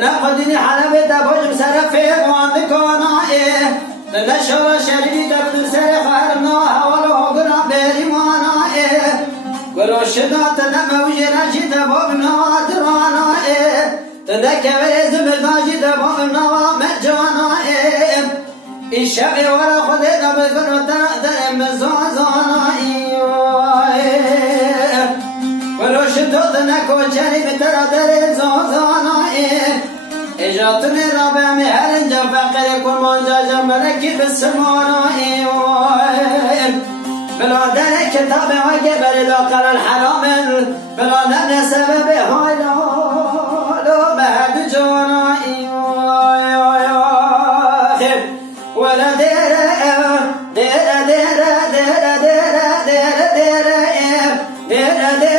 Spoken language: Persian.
ناخذني حلبة بوجم سرفي وعند كونائي نشر شريدي دبل سرف هرنا هولو قرا بيري مانائي قلو شدات نموجي رشيد بوبنا واترانائي تنكبي زمتاجي دبوبنا ومجانائي الشبي ورا خذي دبل وتنقدر مزوزانائي قلو شدات نكو شريف ترى دري زوزانائي اجاتني رابع مهل جفاقر كل منجا جمرك بالسمانائي بلا دار كتاب وكبر ذاكر الحرام بلا نبن سبب هاي لو بهد جانائي ولا دير دير دير دير دير دير دير دير